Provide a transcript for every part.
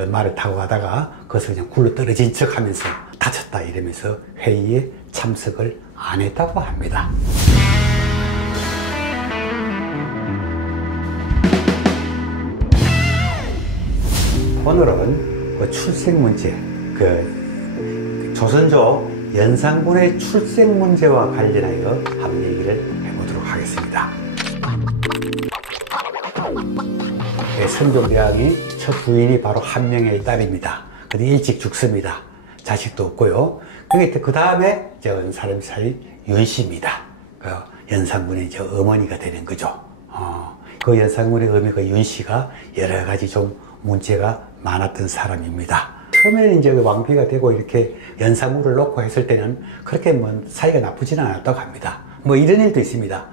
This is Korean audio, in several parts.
그 말을 타고 가다가 거기서 그냥 굴러 떨어진 척 하면서 다쳤다 이러면서 회의에 참석을 안 했다고 합니다. 오늘은 그 출생 문제, 그 조선조 연산군의 출생 문제와 관련하여 한번 얘기를 해보도록 하겠습니다. 성종대왕이 첫 부인이 바로 한 명의 딸입니다. 근데 일찍 죽습니다. 자식도 없고요. 그 다음에 사람 사이 윤씨입니다. 그 연산군의 어머니가 되는 거죠. 그 연산군의 어머니가 윤씨가 여러 가지 좀 문제가 많았던 사람입니다. 처음에는 이제 왕비가 되고 이렇게 연산군을 놓고 했을 때는 그렇게 뭐 사이가 나쁘지는 않았다고 합니다. 뭐 이런 일도 있습니다.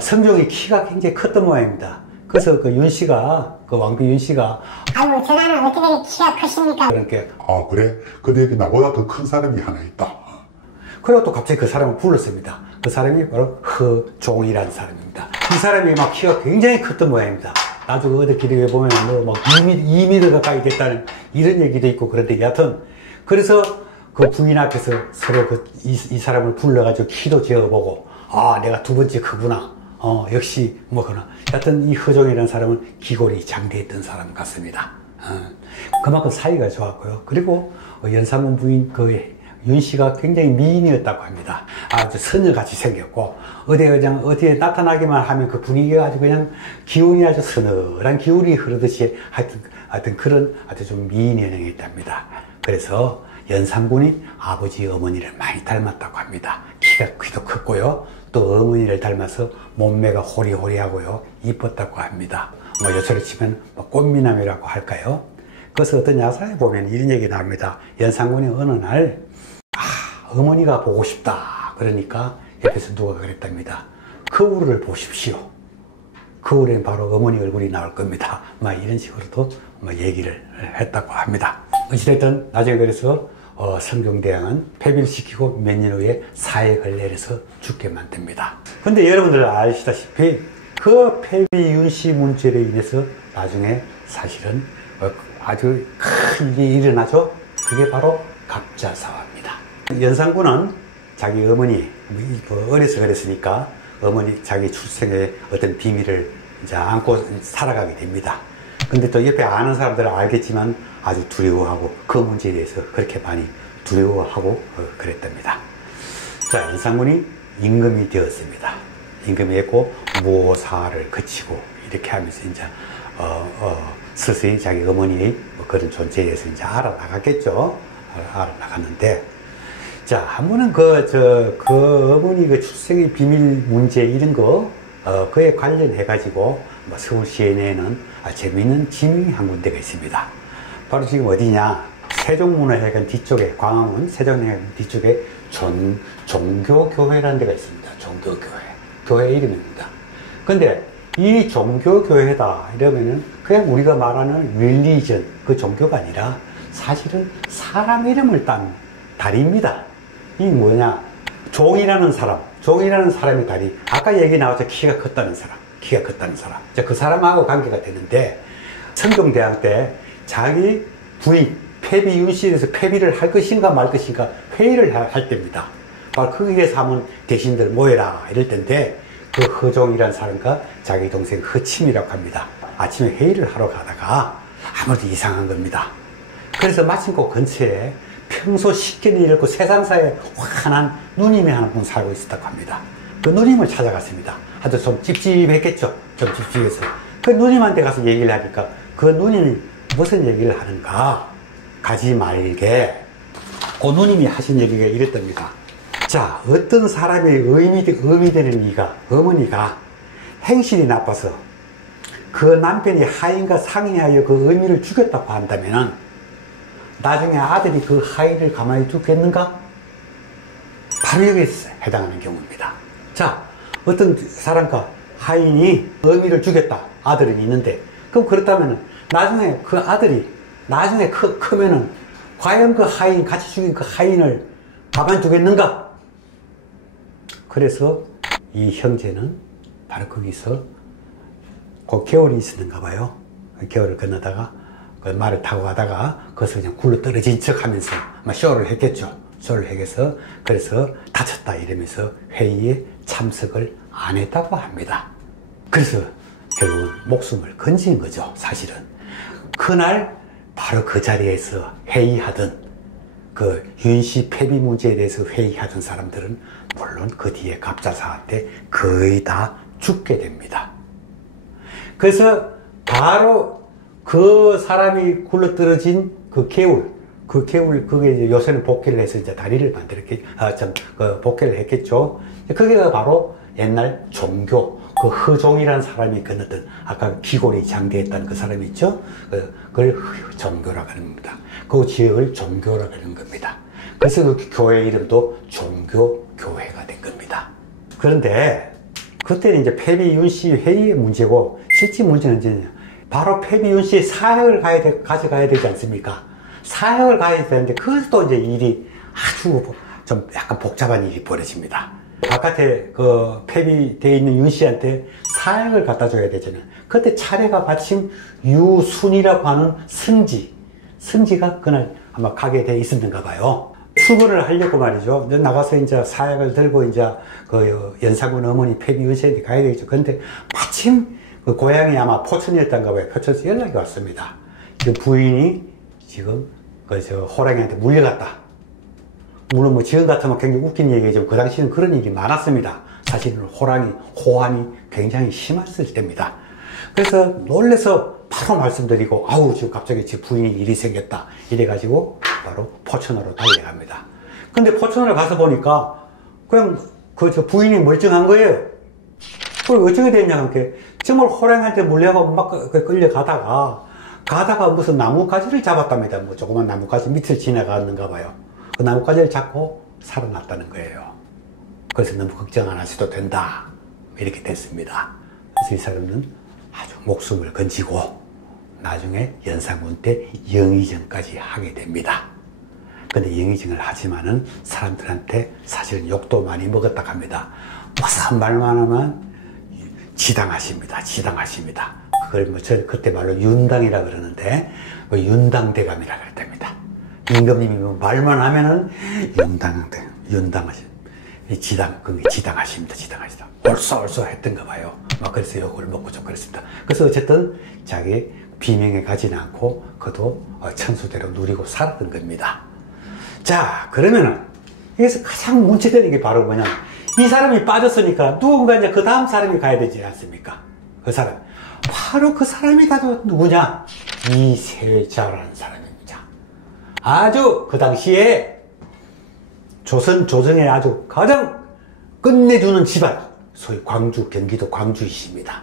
성종이 키가 굉장히 컸던 모양입니다. 그래서 그 윤씨가, 그 왕비 윤씨가, 아이고, 전하는 어떻게 키가 크십니까? 그러니까, 그래? 근데 여기 나보다 더 큰 사람이 하나 있다. 그리고 또 갑자기 그 사람을 불렀습니다. 그 사람이 바로 허종이라는 사람입니다. 이 사람이 막 키가 굉장히 컸던 모양입니다. 나중에 어디 기록에 보면 막 2m 가까이 됐다는 이런 얘기도 있고 그런데 여하튼, 그래서 그 부인 앞에서 서로 이 사람을 불러가지고 키도 재어보고, 내가 두 번째 크구나. 역시 뭐거나. 여하튼 이 허종이라는 사람은 기골이 장대했던 사람 같습니다. 그만큼 사이가 좋았고요. 그리고 연산군 부인 그 윤씨가 굉장히 미인이었다고 합니다. 아주 선녀같이 생겼고 어디에 나타나기만 하면 그 분위기가 아주 그냥 기운이 아주 서늘한 기운이 흐르듯이 하여튼 그런 아주 좀 미인 연령이 있답니다. 그래서 연산군이 아버지 어머니를 많이 닮았다고 합니다. 키도 컸고요. 또 어머니를 닮아서 몸매가 호리호리하고요. 이뻤다고 합니다. 뭐 요새로 치면 꽃미남이라고 할까요? 그래서 어떤 야사에 보면 이런 얘기 나옵니다. 연산군이 어느 날 어머니가 보고 싶다. 그러니까 옆에서 누가 그랬답니다. 거울을 보십시오. 거울엔 바로 어머니 얼굴이 나올 겁니다. 막 이런 식으로도 얘기를 했다고 합니다. 어찌됐든 나중에 그래서 성종대왕은 폐비를 몇 년 후에 사액을 내려서 죽게 만듭니다. 근데 여러분들 아시다시피 그 폐비 윤씨 문제로 인해서 나중에 사실은 아주 큰 일이 일어나죠. 그게 바로 갑자사화입니다. 연산군은 자기 어머니, 어려서 그랬으니까 어머니 자기 출생의 어떤 비밀을 이제 안고 살아가게 됩니다. 근데 또 옆에 아는 사람들은 알겠지만 아주 두려워하고 그 문제에 대해서 그렇게 많이 두려워하고 그랬답니다. 자, 연산군이 임금이 되었습니다. 임금이 했고 모사를 거치고 이렇게 하면서 이제 서서히 자기 어머니의 그런 존재에 대해서 이제 알아나갔겠죠. 알아나갔는데, 자, 한 번은 그 어머니 그 출생의 비밀 문제 이런 거 그에 관련해가지고 서울 시내에는 재미있는 지명이 한 군데가 있습니다. 바로 지금 어디냐? 세종문화회관 뒤쪽에, 광화문 세종문화회관 뒤쪽에 종교교회라는 데가 있습니다. 종교교회. 교회 이름입니다. 근데 이 종교교회다 이러면은 그냥 우리가 말하는 릴리전, 그 종교가 아니라 사실은 사람 이름을 딴 다리입니다. 이 뭐냐? 종이라는 사람의 다리. 아까 얘기 나왔죠. 키가 컸다는 사람. 자, 그 사람하고 관계가 되는데 성종대왕 때 자기 부인 폐비 윤씨에 대해서 폐비를 할 것인가 말 것인가 회의를 할 때입니다. 바로 거기에서 하면 대신들 모여라 이럴 때인데 그 허종이라는 사람과 자기 동생 허침이라고 합니다. 아침에 회의를 하러 가다가 아무래도 이상한 겁니다. 그래서 마침 그 근처에 평소 식견이 잃고 세상사에 환한 누님이 한 분 살고 있었다고 합니다. 그 누님을 찾아갔습니다. 아주 좀 찝찝했겠죠. 좀 찝찝해서. 그 누님한테 가서 얘기를 하니까 그 누님이 무슨 얘기를 하는가? 가지 말게. 그 누님이 하신 얘기가 이랬답니다. 자, 어떤 사람의 의미 되는 이가, 어머니가 행실이 나빠서 그 남편이 하인과 상의하여 그 의미를 죽였다고 한다면은 나중에 아들이 그 하인을 가만히 두겠는가? 바로 여기에 해당하는 경우입니다. 자, 어떤 사람과 하인이 어미를 죽였다. 아들은 있는데, 그럼 그렇다면 나중에 그 아들이 나중에 크면은 과연 그 하인, 같이 죽인 그 하인을 가만히 두겠는가? 그래서 이 형제는 바로 거기서 그 겨울이 있었는가 봐요. 겨울을 건너다가 그 말을 타고 가다가 거기서 그냥 굴러 떨어진 척 하면서 아마 쇼를 했겠죠. 쇼를 해서 그래서 다쳤다 이러면서 회의에 참석을 안 했다고 합니다. 그래서 결국은 목숨을 건진 거죠, 사실은. 그날 바로 그 자리에서 회의하던 그 윤씨 폐비 문제에 대해서 회의하던 사람들은 물론 그 뒤에 갑자사화 때 거의 다 죽게 됩니다. 그래서 바로 그 사람이 굴러떨어진 그 개울, 그게 이제 요새는 복귀를 해서 이제 다리를 복귀를 했겠죠. 그게 바로 옛날 종교, 그 허종이라는 사람이 건넜던, 아까 귀골이 장대했다는 그 사람이 있죠? 그걸 종교라고 하는 겁니다. 그 지역을 종교라고 하는 겁니다. 그래서 그 교회 이름도 종교교회가 된 겁니다. 그런데, 그때는 이제 폐비 윤씨 회의의 문제고, 실제 문제는 이제 바로 폐비 윤씨의 사역을 가져가야 되지 않습니까? 사역을 가야 되는데, 그것도 이제 일이 아주 좀 약간 복잡한 일이 벌어집니다. 바깥에 그 폐비되어 있는 윤씨한테 사역을 갖다 줘야 되잖아요. 그때 차례가 마침 유순이라고 하는 승지가 그날 아마 가게 돼 있었는가 봐요. 출근을 하려고 말이죠. 나가서 이제 사역을 들고 이제 그 연상군 어머니 폐비 윤씨한테 가야 되겠죠. 근데 마침 그 고향이 아마 포천이었던가 봐요. 포천에서 연락이 왔습니다. 그 부인이 지금 호랑이한테 물려갔다. 물론 뭐 지금 같으면 굉장히 웃긴 얘기죠. 그 당시에는 그런 일이 많았습니다. 사실은 호환이 굉장히 심했을 때입니다. 그래서 놀래서 바로 말씀드리고, 아우, 지금 갑자기 제 부인이 일이 생겼다. 이래가지고 바로 포천으로 달려갑니다. 근데 포천으로 가서 보니까 그냥 저 부인이 멀쩡한 거예요. 그리고 어떻게 됐냐면, 정말 호랑이한테 물려가고 막 끌려가다가 무슨 나뭇가지를 잡았답니다. 뭐 조그만 나뭇가지 밑을 지나갔는가 봐요. 그 나뭇가지를 잡고 살아났다는 거예요. 그래서 너무 걱정 안 하셔도 된다. 이렇게 됐습니다. 그래서 이 사람은 아주 목숨을 건지고 나중에 연산군 때 영의정까지 하게 됩니다. 근데 영의정을 하지만은 사람들한테 사실은 욕도 많이 먹었다 합니다. 무슨 말만 하면 지당하십니다. 그걸 뭐 그때 말로 윤당이라 그러는데 윤당대감이라 그랬답니다. 임금님이 뭐 말만 하면은 지당하십니다. 얼쏘 했던가 봐요. 막 그래서 욕을 먹고 좀 그랬습니다. 그래서 어쨌든 자기 비명에 가지는 않고 그도 천수대로 누리고 살았던 겁니다. 자, 그러면은 여기서 가장 문제되는 게 바로 뭐냐, 이 사람이 빠졌으니까 누군가 이제 그 다음 사람이 가야 되지 않습니까? 그 사람, 바로 그 사람이 다 누구냐, 이세자라는 사람입니다. 아주 그 당시에 조선에 아주 가장 끝내주는 집안, 소위 경기도 광주이십니다.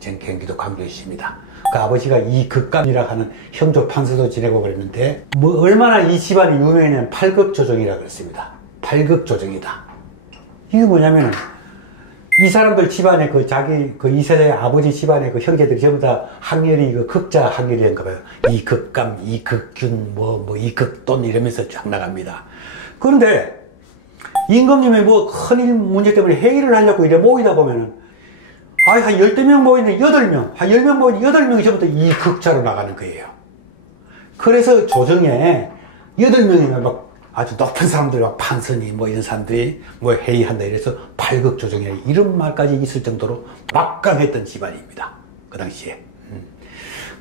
경기도 광주이십니다. 그 아버지가 이극감이라고 하는 형조 판서도 지내고 그랬는데, 뭐 얼마나 이 집안이 유명했냐면 팔극조정이라고 그랬습니다. 팔극조정이다. 이게 뭐냐면은 이 사람들 집안에 이세자의 아버지 집안에 그 형제들이 전부 다 학렬이 극자 학렬이었는가 봐요. 이극감, 이극균, 이극돈 이러면서 쫙 나갑니다. 그런데 임금님이 뭐 큰일 문제 때문에 회의를 하려고 이래 모이다 보면은 한 12명 모이는데 8명, 한 10명 모이는데 8명이 전부 다 이극자로 나가는 거예요. 그래서 조정에 8명이나 막 아주 높은 사람들, 막 판선이 이런 사람들이 회의한다 이래서 팔극조정이라 이런 말까지 있을 정도로 막강했던 집안입니다. 그 당시에.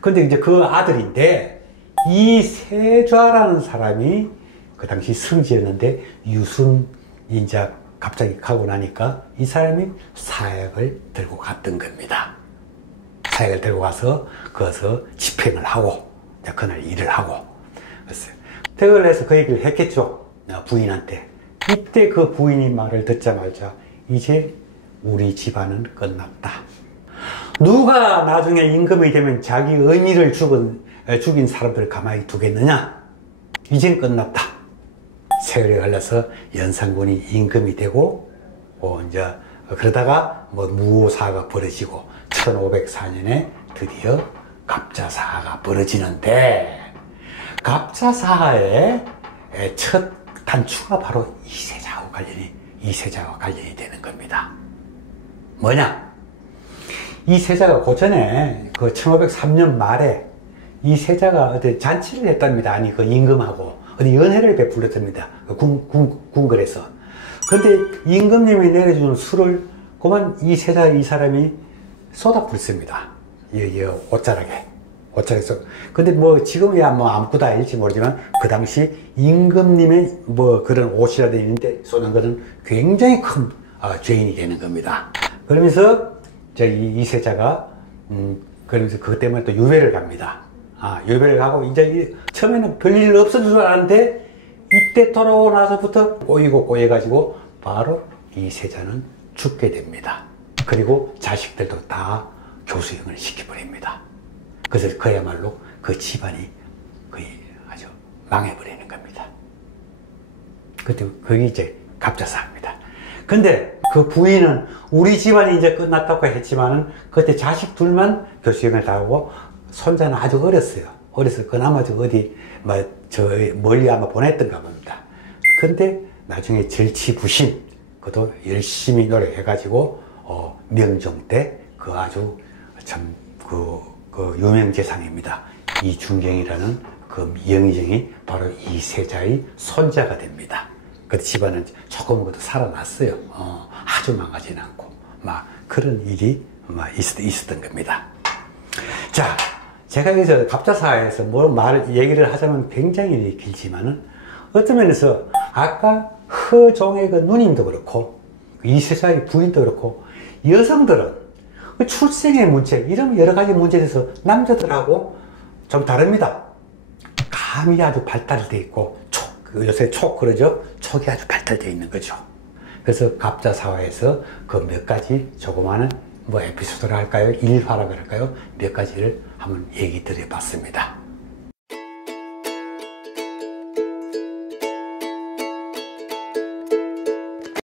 근데 이제 그 아들인데, 이세좌라는 사람이 그 당시 승지였는데, 유순이 이제 갑자기 가고 나니까 이 사람이 사역을 들고 갔던 겁니다. 사역을 들고 가서, 거기서 집행을 하고, 그날 일을 하고, 그랬어요. 퇴근을 해서 그 얘기를 했겠죠. 부인한테. 이때 그 부인이 말을 듣자마자 이제 우리 집안은 끝났다. 누가 나중에 임금이 되면 자기 어미를 죽인 사람들을 가만히 두겠느냐? 이젠 끝났다. 세월이 흘러서 연산군이 임금이 되고, 이제 그러다가 무오사가 벌어지고 1504년에 드디어 갑자사가 벌어지는데, 갑자사의 첫 단추가 바로 이세자와 관련이 되는 겁니다. 뭐냐? 이세자가 고전에 그 1503년 말에 이 세자가 어디 잔치를 했답니다. 아니, 그 임금하고 어디 연회를 베풀었답니다. 궁궐에서. 근데 임금님이 내려준 술을 그만 이 세자 이 사람이 쏟아붓습니다. 옷자락에. 옷자락에서. 근데 뭐 지금이야 뭐 아무것도 아닐지 모르지만 그 당시 임금님의 뭐 그런 옷이라도 있는데 쏟은 것은 굉장히 큰 죄인이 되는 겁니다. 그러면서 이 세자가 그러면서 그것 때문에 또 유배를 갑니다. 유배를 가고 이제 처음에는 별일 없을 줄 알았는데 이때 돌아오고 나서부터 꼬여가지고 바로 이 세자는 죽게 됩니다. 그리고 자식들도 다 교수형을 시켜버립니다. 그래서 그야말로 그 집안이 거의 아주 망해버리는 겁니다. 그게 이제 갑자사입니다. 근데 그 부인은 우리 집안이 이제 끝났다고 했지만은 그때 자식 둘만 교수형을 당하고 손자는 아주 어렸어요. 어려서 그나마 어디 멀리 아마 보냈던가 봅니다. 근데 나중에 절치부심 그도 열심히 노력해가지고 명종 때 그 아주 참 그 유명 재상입니다. 이중경이라는 그 영의정이 바로 이 세자의 손자가 됩니다. 그 집안은 조금 그래도 살아났어요. 아주 망하지는 않고 막 그런 일이 있었던 겁니다. 자, 제가 여기서 갑자사에서 얘기를 하자면 굉장히 길지만은 어떤 면에서 아까 허종의 그 누님도 그렇고 이 세자의 부인도 그렇고 여성들은 출생의 문제 이런 여러 가지 문제에 대해서 남자들하고 좀 다릅니다. 감이 아주 발달되어 있고 요새 그러죠. 촉이 아주 발달되어 있는 거죠. 그래서 갑자사화에서 그 몇 가지 조그마한 에피소드를 할까요? 일화라 그럴까요? 몇 가지를 한번 얘기 드려봤습니다.